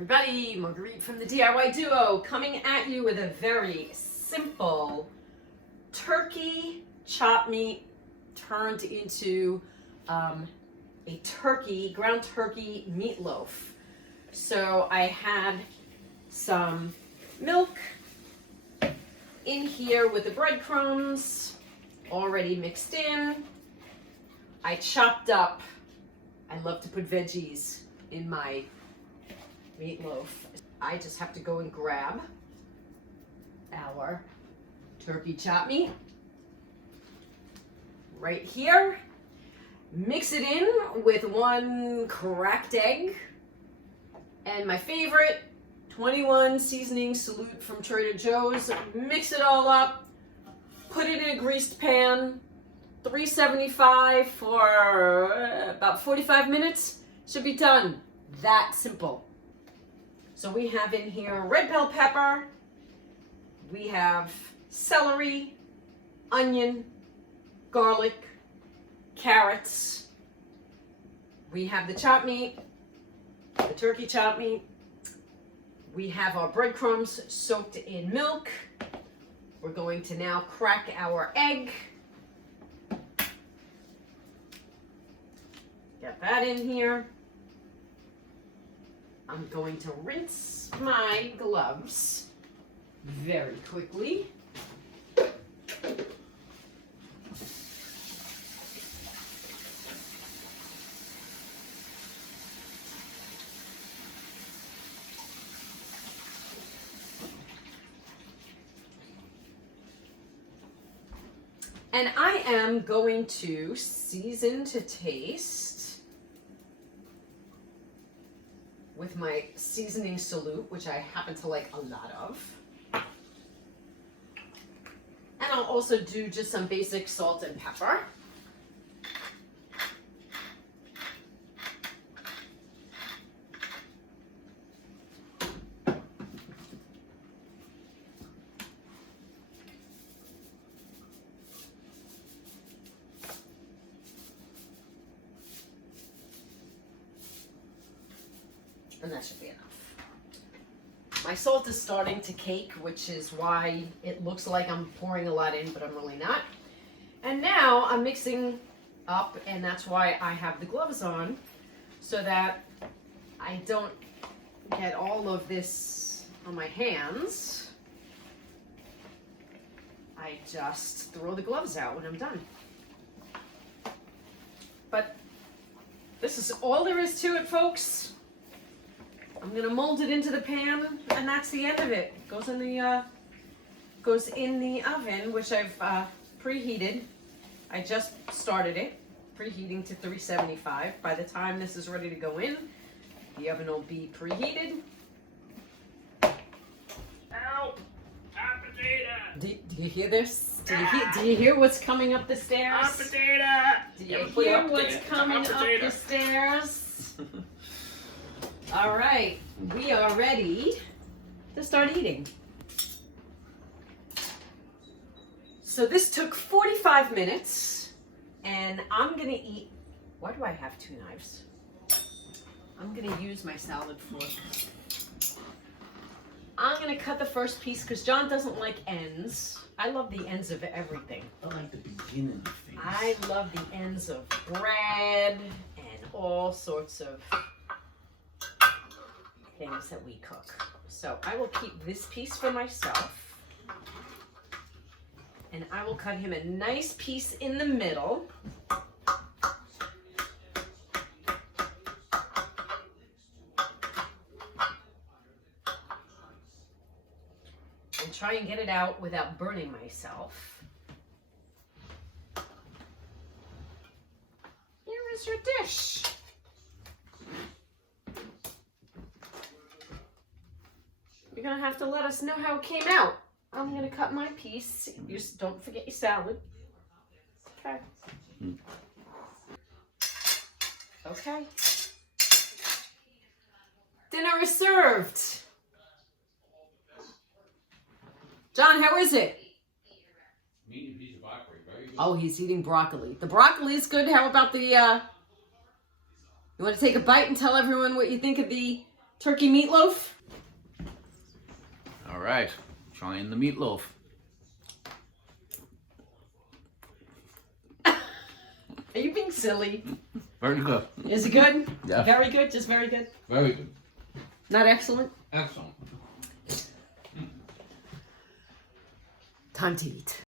everybody, Marguerite from the DIY Duo coming at you with a very simple turkey chopped meat turned into a ground turkey meatloaf. So I had some milk in here with the breadcrumbs already mixed in. I chopped up, I love to put veggies in my meatloaf. I just have to go and grab our turkey chopped meat right here, mix it in with one cracked egg and my favorite 21 seasoning salute from Trader Joe's. Mix it all up, put it in a greased pan, 375 for about 45 minutes. Should be done. That simple. So we have in here red bell pepper, we have celery, onion, garlic, carrots. We have the chopped meat, the turkey chopped meat. We have our breadcrumbs soaked in milk. We're going to now crack our egg. Get that in here. I'm going to rinse my gloves very quickly. And I am going to season to taste with my seasoning salute, which I happen to like a lot of. And I'll also do just some basic salt and pepper. And that should be enough. My salt is starting to cake, which is why it looks like I'm pouring a lot in, but I'm really not. And now I'm mixing up, and that's why I have the gloves on, so that I don't get all of this on my hands. I just throw the gloves out when I'm done. But this is all there is to it, folks. I'm gonna mold it into the pan, and that's the end of it. Goes in the oven, which I've preheated. I just started it, preheating to 375. By the time this is ready to go in, the oven will be preheated. Ow! Hot potato! Do you hear this? Do you hear what's coming up the stairs? Hot potato! Do you hear what's coming up the stairs? All right, we are ready to start eating. So this took 45 minutes, and I'm gonna eat. Why do I have two knives? I'm gonna use my salad fork. I'm gonna cut the first piece because John doesn't like ends. I love the ends of everything. I like the beginning of things. I love the ends of bread and all sorts of things that we cook. So I will keep this piece for myself, and I will cut him a nice piece in the middle. And try and get it out without burning myself. Here is your dish. You're gonna have to let us know how it came out. I'm gonna cut my piece. You just don't forget your salad. Okay. Okay. Dinner is served. John, how is it? Medium piece of broccoli, very good. Oh, he's eating broccoli. The broccoli is good. How about the, you want to take a bite and tell everyone what you think of the turkey meatloaf. All right, trying the meatloaf. Are you being silly? Very good. Is it good? Yeah. Very good? Just very good? Very good. Not excellent? Excellent. Time to eat.